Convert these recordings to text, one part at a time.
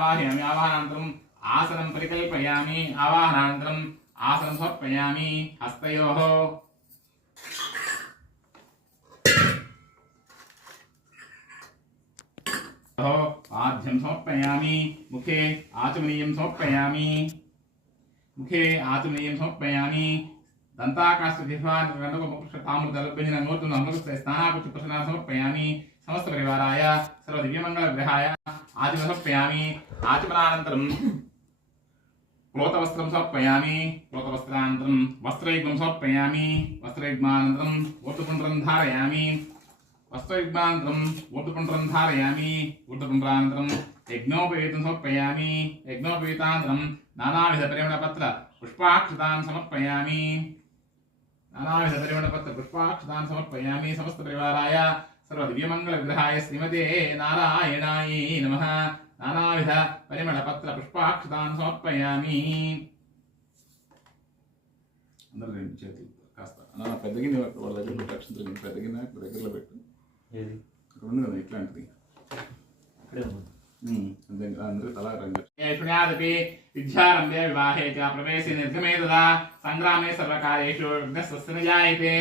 ఆవాహయామి ఆవాహనానంతరం ఆసనం పరికల్పయామి ఆవాహనానంతరం ఆసనం సమర్పయామి హస్తయో. ఆద్యం సమర్పయామి ముఖే ఆచమనీయం సమర్పయామి ముఖే ఆచమనీయం సమర్పయామి. దంతాకాశ విభాగ తాము తలపించిన నోటు నమ్మకం స్థానాపతి ప్రశ్న సమర్పయామి. సమస్త పరివారాయ సర్వ దివ్యమంగళ గ్రహాయ ఆదిమసర్పయామి ఆచమనానంతరం క్లోతవస్త్రం సమర్పయామి క్లోతవస్త్రానంతరం వస్త్రయుగ్మం సమర్పయామి వస్త్రయుగ్మానంతరం ఓర్తుపుండ్రం ధారయామి వస్త్రయుగ్మానంతరం ఓర్తుపుండ్రం ధారయామి ఓర్తుపుండ్రానంతరం యజ్ఞోపేతం సమర్పయామి యజ్ఞోపేతానంతరం నానావిధ పరిమళపత్ర పుష్పాక్షతాన్ సమర్పయామి నానావిధ పరిమళపత్ర పుష్పాక్షతాన్ సమర్పయామి సమస్త పరివారాయ सर्वदिव्यमङ्गलविग्रहाय श्रीमते नारायणाय नमः नानाविध परिमళपत्रपुष्पाक्षतान् సమర్పయామి అందరూ రెండు చేతులు కాస్త నా పెద్దగిన వాళ్ళ దగ్గర పెట్టి అక్షంతలు పెద్దగిన దగ్గరలో పెట్టు ఇక్కడ ఉంది కదా ఇట్లాంటిది. ఇక్కడే ఉంది ఉమ్, అంతే అందరూ తలా రంగు పుణ్యాదపి విద్యారంభే వివాహే చ ప్రవేశే నిర్గమే తదా సంగ్రామే సర్వకార్యేషు విఘ్నస్వస్య న జాయతే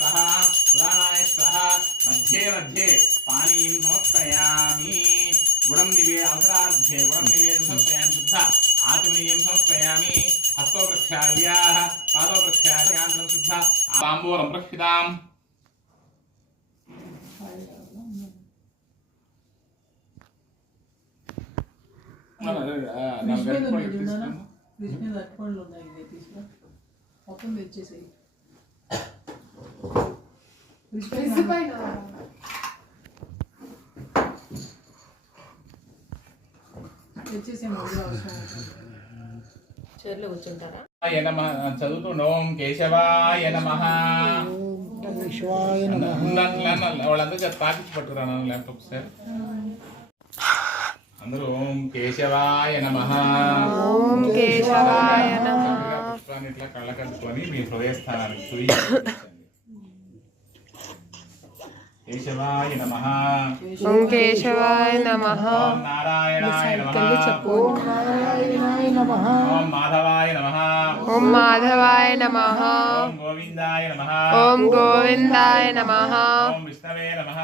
ఉదానాయ స్వహ మధ్యే మధ్యే పానీయం సమర్పయామి గుణం నివే అవసరార్థే గుణం నివేదన సమర్పయామి శుద్ధ ఆచమనీయం సమర్పయామి హస్తో ప్రక్షాళ్య పాదో ప్రక్షాళ్యాంతరం శుద్ధ తాంబూలం ప్రక్షితాం ఫ్రిడ్జ్ మీద ఉన్నాయి తీసుకురా. మొత్తం తెచ్చేసేయి. చదువుతుండు ఓం కేశవాయ నమ వాళ్ళందరూ పట్టుకురా ల్యాప్టాప్ సార్ అందరూ ఓం కేశవాయ నమ ఓం కేశవాయ నమః. పుష్పాన్ని ఇట్లా కళ్ళ కట్టుకొని మీ హృదయస్థానానికి చూయి కేశవాయ నమ ఓం కేశవాయ నమః ఓం నారాయణాయ నమ ఓం మాధవాయ నమ ఓం మాధవాయ నమః ఓం గోవిందాయ నమ ఓం గోవిందాయ నమః ఓం విష్ణవే నమ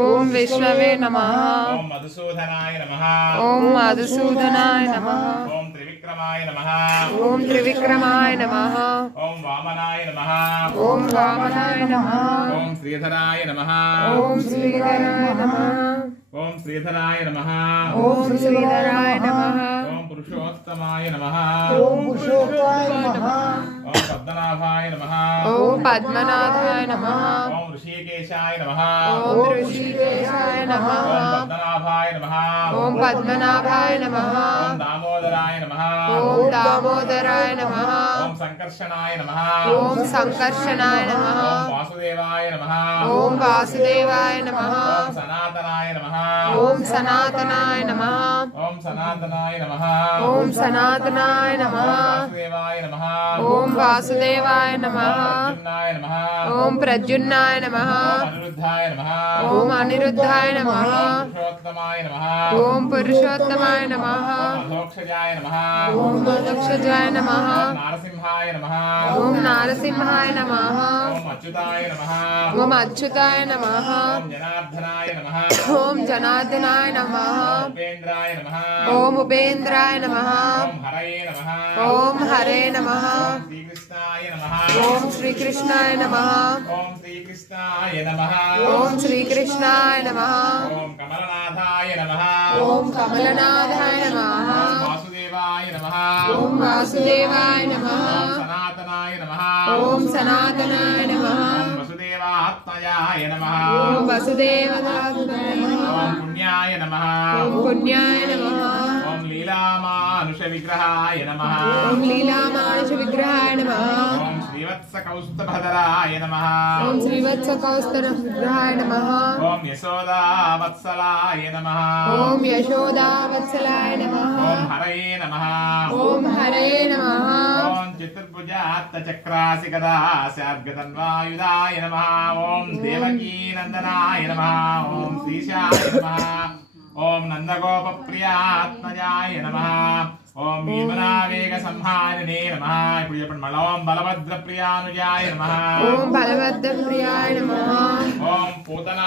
ఓం విష్ణవే నమః ఓం మధుసూదనాయ నమ ఓం మధుసూదనాయ నమః ఓం త్రివిక్రమాయ నమ ఓం త్రివిక్రమాయ నమః ఓం వామనాయ నమ ఓం వామనాయ నమః ఓం శ్రీధరాయ నమ ఓం శ్రీధరాయ నమః ఓం శ్రీధరాయ నమ ఓం శ్రీధరాయ నమః ఓం పురుషోత్తమాయ నమ ఓం పురుషోత్తమాయ నమః ఓం పద్మనాభాయ నమ ఓం పద్మనాథాయ నమః ఓం ఋషికేశాయ నమ ఓం ఋషికేశాయ నమః ఓం పద్మనాభాయ నమ ఓం పద్మనాభాయ నమః ఓం దామోదరాయ నమ ఓం దామోదరాయ నమః ఓం సంకర్షణాయ నమ ఓం సంకర్షణాయ నమః వాసుదేవాయ నమ ఓం వాసుదేవాయ నమః సనాతనాయ నమ ఓం సనాతనాయ నమః ఓం సనాతనాయ నమ ఓం సనాతనాయ నమః వాసుదేవాయ నమ ఓం వాసుదేవాయ నమః ఓం ప్రద్యున్నాయ నమః అనిరుద్ధాయ నమ ఓం అనిరుద్ధాయ నమః ఓం పురుషోత్తమాయ నమః ఓం అధోక్షజాయ నమ ఓం మోక్షజాయ నమః ఓం నారసింహాయ నమ ఓం నారసింహాయ నమః ఓం అచ్యుతాయ నమ ఓం అచ్యుతాయ నమః ఓం జనార్దనాయ నమ ఓం జనార్దనాయ నమః ఉపేంద్రాయ నమ ఓం ఉపేంద్రాయ నమః ఓం హరే ఓం శ్రీకృష్ణాయ నమః ఓం శ్రీకృష్ణాయ నమ ఓం శ్రీకృష్ణాయ నమః ఓం కమలనాథాయ నమ ఓం కమలనాథాయ నమః ఓం వాసుదేవాయ నమ ఓం వాసుదేవాయ నమః ఓం సనాతనాయ నమ ఓం సనాతనాయ నమః ఓం వసుదేవాత్మయాయ నమ ఓం వసుదేవదాసుదాయ నమః ఓం పుణ్యాయ నమ ఓం పుణ్యాయ నమః ఓం లీలామానుష విగ్రహాయ నమ ఓం విగ్రహాయ నమః ఓం శ్రీవత్సకౌస్తుభధరాయ నమః ఓం శ్రీవత్సకౌస్తర విగ్రహాయ నమః ఓం యశోదావత్సలాయ నమః ఓం యశోదావత్సలాయ నమః ఓం హరయే నమః ఓం హరయే నమః ఓం చతుర్భుజాత్తచక్రాసి గదా శార్గతన్వాయుధాయ నమః ఓం దేవకీనందనాయ నమః ఓం యమునావేగ సంహారిణే నమః. ఇప్పుడు చెప్పండి మళ్ళీ ఓం బలభద్ర ప్రియానుజాయ నమః. ఓం బలభద్ర ప్రియాయ నమః. ఓం పూతనా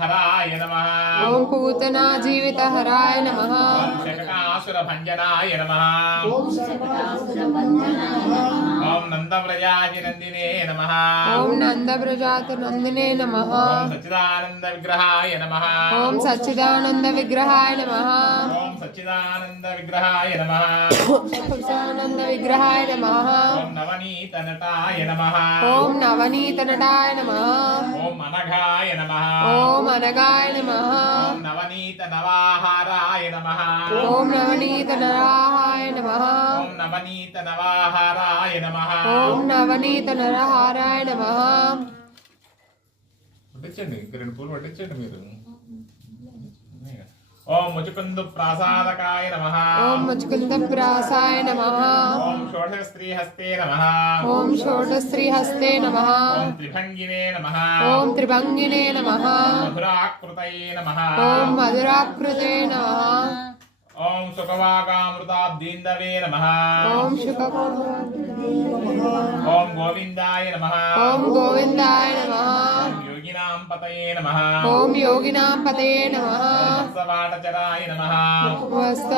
హరాయ నమః. ఓం పూతనా జీవిత హరాయ నమః. ఓం శకటాసుర భంజనాయ నమః. ఓం నందవ్రజాజి నందినే నమః. ఓం నందవ్రజాత నందినే నమః. ఓం సచ్చిదానంద విగ్రహాయ నమః. ఓం సచ్చిదానంద విగ్రహాయ నమః. ఓం సచ్చిదానంద విగ్రహాయ నమః. సచ్చిదానంద విగ్రహాయ నమః. ఓం అనగాయ నమః నవనీత నవాహారాయ నమః ఓం నవనీత నరాహాయ నమః ఓం నవనీత నవాహారాయ నమః ఓం నవనీత నరహారాయ నమః పట్టించండి రెండు పూలు పట్టించండి మీరు. ఓం ముచుకుందు ప్రాసాదకాయ నమః ఓం ముచుకుంద ప్రాసాయ నమః ఓం షోడశ స్త్రీ హస్తే నమః ఓం షోడశ్రీ హస్తే నమః ఓం త్రిభంగినే నమః ఓం త్రిభంగినే నమః మధురాకృతయే నమః ఓం మధురాకృతే నమః ఓం సుఖవాగామృతాబ్దీందవే నమః ఓం ఓం గోవిందాయ నమః ఓం గోవిందాయ ఓం నమః ఓం యోగినాం పతయే నమః వత్సవాటచరాయ నమః వస్త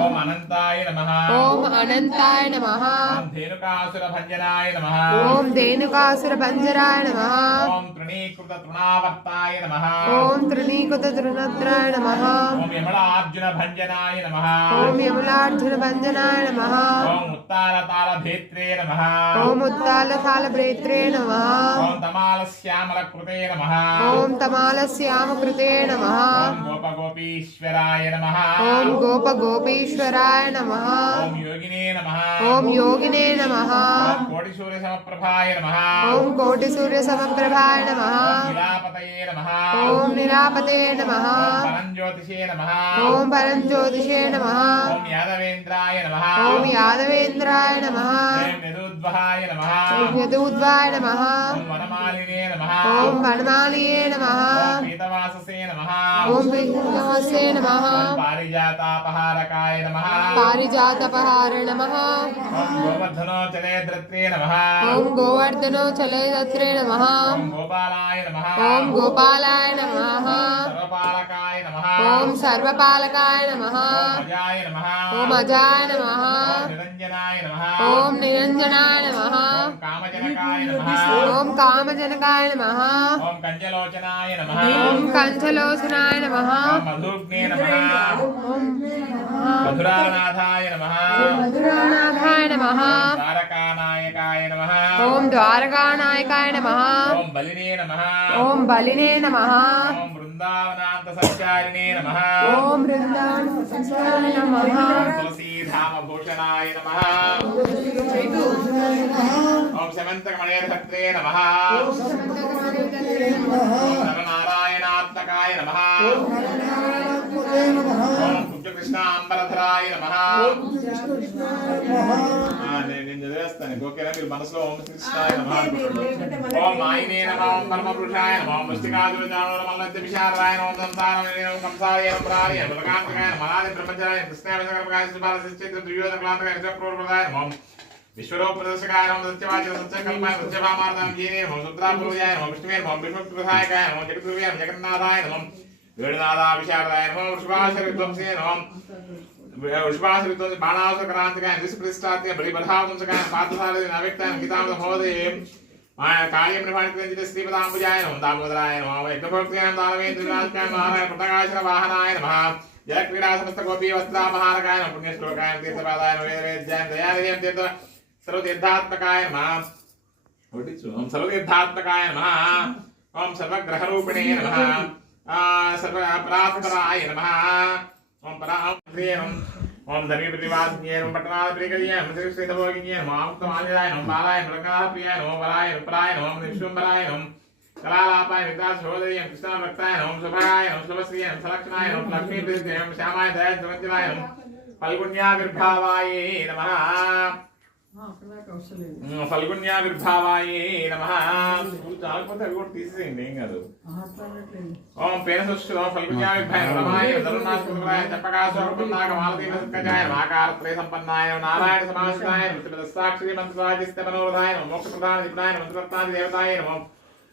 ఓం అనంతాయ నమః ఓం అనంతాయ నమః ఓం ధేనుకాసుర భంజనాయ నమః ఓం ధేనుకాసుర పంజరాయ నమః ఓం తృణీకృత తృణావర్తాయ నమః ఓం త్రినీకృత తృణత్రాయ నమః ఓం యమలార్జున భంజనాయ నమః ఓం యములార్జున భంజనాయ నమః ఓం ఉత్తాల తాళ ఓం ఉత్తాల తాళ ప్రేత్రే నమః ఓం తమాల శ్యామల కృతే నమః ఓం తమాల శ్యామ కృతే నమః ఓం గోప గోపీశ్వరాయ నమః ఓం గోప గోపీశ్వరాయ నమః ఓం యోగినే నమః ఓం యోగినే నమః ఓం కోటి సూర్య సమప్రభాయ నమః ఓం కోటి సూర్య సమప్రభాయ నమః విలాపతయే నమః ఓం నిరాపతే నమః ఓం పరంజ్యోతిషే నమః ఓం పరంజ్యోతిషే నమః. ఓం యాదవేంద్రాయ నమః. పారిజాతాపహారకాయ నమః. పారిజాతపహార నమః. గోవర్ధనోచలే ద్రత్రే నమః. ఓం నమః. గోపాలాయ నమః. ఓం గోపాలాయ నమః. ఓం సర్వపాలకాయ నమః ఓం అజాయ నమః ఓం నిరంజనాయ నమః ఓం కామజనకాయ నమః ఓం కంచలోచనాయ నమః మధురానాథాయ నమః మధురానాథాయ నమః ఓం ద్వారకానాయకాయ నమః ఓం బలినే నమః ఓం బలినే నమః ఓం బృందావనాంత సంచారిణే నమః. ఓం బృందావన నమః. తులసీధామ భూషణాయ నమః. ఓం శమంతకమణేర్హత్రే నమః. ఓం నరనారాయణాత్మకాయ నమః. ఓం కుజకృష్ణాంబరధరాయ నమః ఆ, నేను నేను చదివేస్తాను ఓకేనా? మీరు మనసులో ఓం కృష్ణాయ నమః. ఓం మాయినే నమః ఓం పరమపురుషాయ నమః. ఓం కంసాయ ఓం ప్రాయ బలకాంతకాయ నమః. ఆది బ్రహ్మచారాయ కృష్ణాయ విశకరకాయ సుబాల శిష్యేంద్ర దుర్యోధనకాంతకాయ విశ్వప్రదాయ నమః. విశ్వరూపదర్శకాయ నమః సత్యవాచ సత్యకల్పాయ సత్యభామార్థం జీనే నమః సుద్రాపురుజాయ నమః విష్ణువే నమః విష్ణుప్రసాయకాయ నమః జగద్గురువే నమః జగన్నాథాయ నమః. वीणनादाभिशारदाय नमः। वृषभाश्रित्वंसे समस्त गोपी वस्त्रा महारकाय नमः। पुण्यश्लोकाय तीर्थपादाय नमः। वेदवेद्याय दयालयं तीर्थ सर्वतीर्थात्मकाय नमः। सर्वतीर्थात्मकाय नमः। ओम सर्वग्रहरूपिणे नमः। నమః. ఓం పరాత్పరాయ నమః. ఓం పరాత్రేయం ఓం ధర్మి ప్రతివాసిన్యే ఓం పట్టణాల ప్రియకర్యే ఓం శ్రీశ్రీతభోగిన్యే ఓం బాలాయ మృగనాథ ప్రియాయ ఓం నృపరాయ ఓం విశ్వంబరాయ ఓం కళాలాపాయ వికాస సోదయ కృష్ణ శుభాయ శుభశ్రీయ సలక్షణాయ శ్యామాయ లేదు. ఫల్గుణ్యావిర్భావాయే నమః. చాలకపోతే అవి కూడా తీసేయండి ఏం కాదు. మాట్లాడట్లేదు ఓం పేనసుష్ఠులో ఫల్గుణ్యావిర్భాయ రమాయ ధరుణాస్కృతాయ చంపకాశ్వరపున్నాగ మాలతీవ సత్కజాయ మాకారత్రయ సంపన్నాయ నారాయణ సమాశ్రాయ మృతిపదస్తాక్షరి మంత్రరాజిస్త మనోరథాయ మోక్షప్రదాన నిపుణాయ మంత్రరత్నాది దేవతాయ నమో.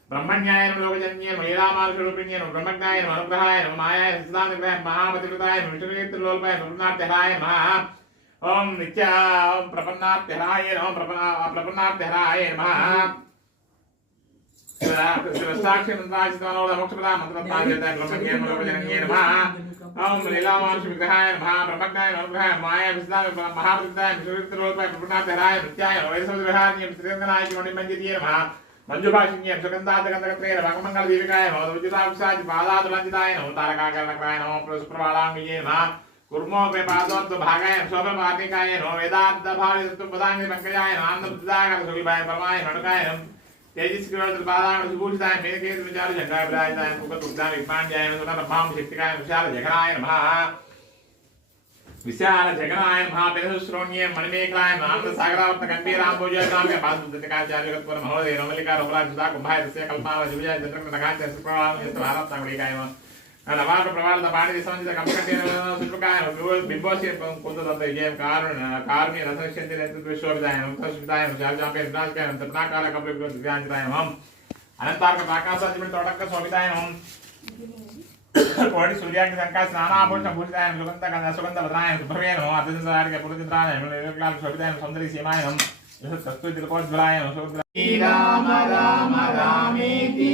బ్రహ్మణ్యాయ నమ. లోకజన్య నమ. లీలామానుషరూపిణ్య నమ. బ్రహ్మజ్ఞాయ నమ. అనుగ్రహాయ నమ. మాయాయ సిద్ధాంతగ్రహాయ మహామతివృతాయ నమ విష్ణునేత్రులోల్పాయ నమృణార్థ్యరాయ నమ ఓం నిత్య ఓం ప్రపన్నార్థ్యరాయ నమ ప్రపన్నా ప్రపన్నార్థ్యరాయ నమ సాక్షి మంత్రాజితమనో మోక్షప్రదా మంత్రరత్నాది దేవతాయ బ్రహ్మజ్ఞాయ నమ లోకజన్య నమ ఓం లీలామానుష విగ్రహాయ నమ బ్రహ్మజ్ఞాయ నమ అనుగ్రహాయ మాయాయ సిద్ధాంత మహామతివృతాయ విష్ణునేత్రులోల్పాయ ప్రపన్నార్థ్యరాయ నిత్యాయ कुर्मो विपादो तो भागाय सब मातिकाय नो वेदांत भावे तो बदाने पंकजाय नो आनंद प्रदाय का सुविभाय परमाय हणकाय नो तेजस किरण त्रिपादांग सुभूषिताय मेरे के विचार शंकाय विराजताय मुकुट उद्दान विपांड्याय नो तथा भाम शक्तिकाय विशाल जगनाय नमः। विशाल जगनाय नमः पेरस श्रोण्ये मणिमेकलाय आनंद सागरावर्त गंभीरांबोजय नाम के बाद दुतिकाचार्य जगतपुर महोदय नमलिका रोला जुदा कुंभाय तस्य कल्पाव जुजय चंद्रक नगांच सुप्रवाह यत्र भारत सांगलिकाय नमः। ಲವಾರು ಪ್ರವಾಳದ ಪಾಡಿಗೆ ಸಂಬಂಧಿಸಿದ ಕಂಪಕಟ್ಟಿಯನ್ನು ಸುಲ್ಪಕಾಯನು ಬಿಂಬೋಷಿಯನ್ನು ಕುಂದದಂತ ವಿಜಯ ಕಾರುಣ ಕಾರುಣ್ಯ ರಸಶ್ಯಂತಿ ನೇತೃತ್ವ ವಿಶ್ವವಿದಾಯನಂ ವಿಶ್ವವಿದಾಯನ ಶಾರಜಾಂಬೆ ವಿನಾಶಕಾಯನಂ ತೃಣಾಕಾಲ ಕಂಪಕ ದಿವ್ಯಾಂಗಿದಾಯನಂ ಅನಂತಾರ್ಕ ಪ್ರಾಕಾಸಾಜಿಮಿತ ತೋಟಕ ಸ್ವಾಮಿದಾಯನಂ ಕೋಟಿ ಸೂರ್ಯಾಂಗ ಸಂಕಾ ಸ್ನಾನಾಭೂಷಣ ಭೂಷಿತಾಯನ ಸುಗಂಧ ಗಂಧ ಸುಗಂಧ ಲತಾಯನ ಶುಭವೇನೋ ಅರ್ಧಚಂದ್ರಾರ್ಕ ಪುರಚಂದ್ರಾಯನ ನಿರ್ಮಲಾಲ ಶೋಭಿತಾಯನ ಸುಂದರಿ ಸೀಮಾಯನಂ ತಸ್ತುತಿ ತಿಲಕೋಜ್ವಲಾಯನ ಸುಗಂಧ ರಾಮ ರಾಮ ರಾಮೇತಿ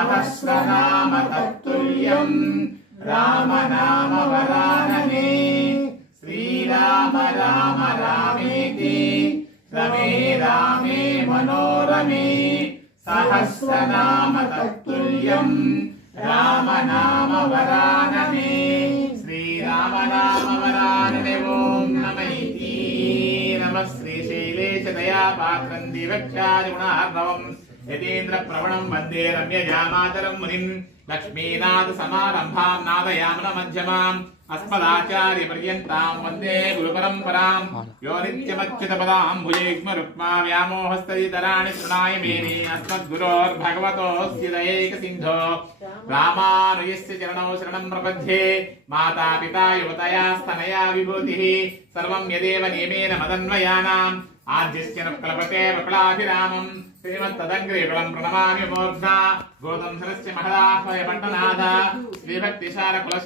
సహస్రనామ తత్తుల్యం రామనామ వరాననే శ్రీరామ రామ రామేతి రమే రామే మనోరమే. సహస్రనామ తత్తుల్యం రామనామ వరాననే శ్రీరామ నామ వరాననే ఓం నమైతి నమ. ఇతి నమ దయా పాత్రం దివక్షాది గుణార్ణవం. యతీంద్ర ప్రవణం వందే రమ్యజామాతరం మునిం లక్ష్మీనాథ సమారంభాం నాదయామన మధ్యమాం అస్మదాచార్య పర్యంతాం వందే గురు పరంపరాం యో నిత్యమచ్యుత పదాం భుజేగ్మ రుక్మా వ్యామోహస్తదితరాణి తృణాయ మేనే అస్మద్గురోర్భగవతోస్య దయైక సింధో రామానుయస్య చరణో శరణం ప్రపద్యే మాతా పితా యువతయా స్తనయా విభూతిః సర్వం యదేవ నియమేన మదన్వయానాం ఆద్యశ్చన న కల్పతే శ్రీమత్తదంగ్రీకులం ప్రణమామి మూర్ధ గోతం మహదాహ్వయ పట్టనాథ శ్రీభక్తిశాల కుల